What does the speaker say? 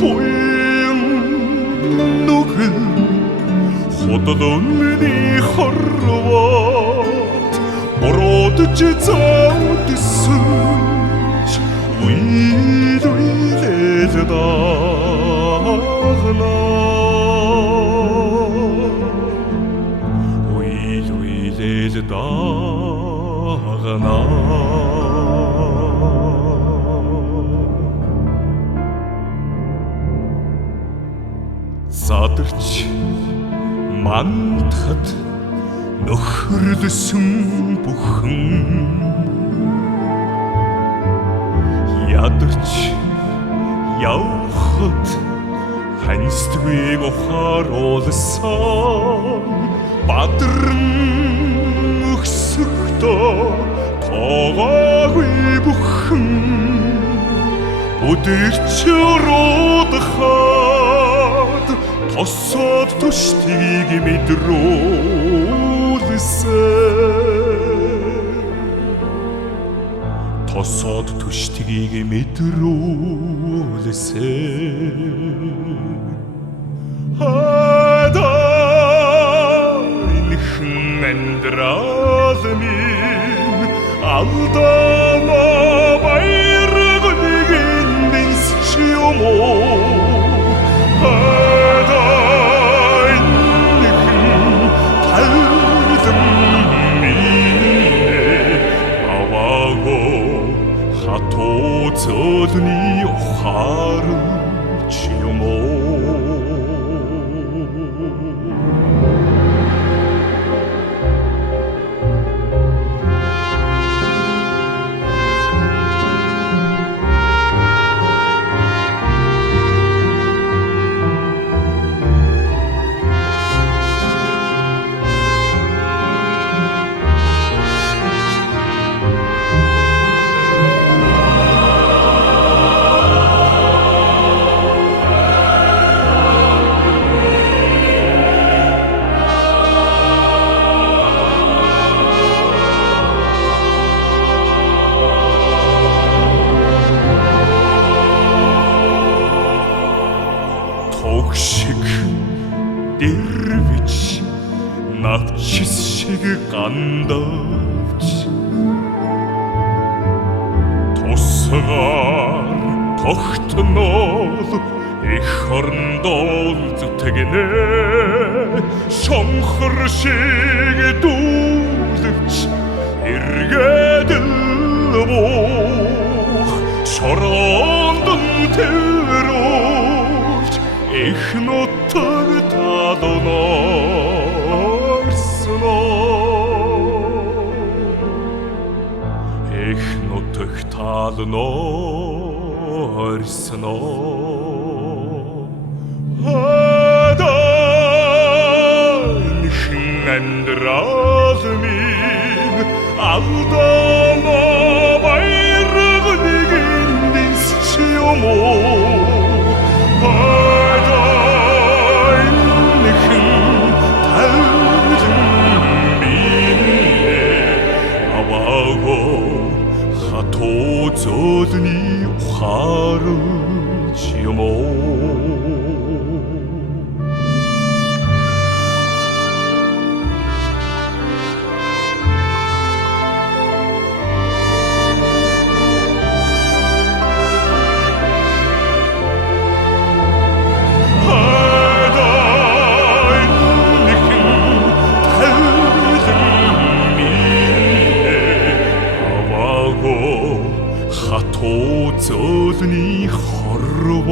буян нүгэл худлынны хорвоод бородж заудсэж үйл үйлээд дагнаа үйл үйлээд дагнаа задарч мандахад нөхөрлсөн бүхэн ядарч явхад ханьствыг ухааруулсан бадран өксөхдөө тоогоогүй бүхэн өдөрч уруудахад тосоод түштгийг мэдрүүлсэн тосоод түштгийг мэдрүүлсэн хадайнхэн амьдрал минь алдана баяргыг эндэнсч юм уу зодны ухаарч юм Тогшиг дэрвич навчис шиг гандавч тусгаар тогтнол их орндол зүтгэнэ шонхор шиг дүүлвч эргээд буух шорондон тэрүүлж их нутаг талнорсноо хадайнхэн амьдрал минь алдана баяргыг эндэнсч юм уу зодны ухаарч юм зодны хорвоо